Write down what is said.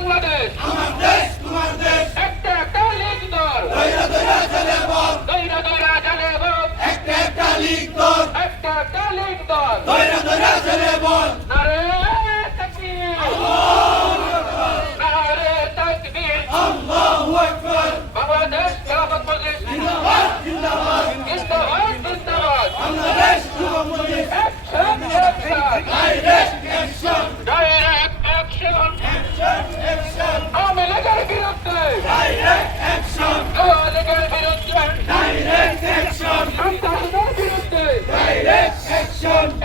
Bangladesh action!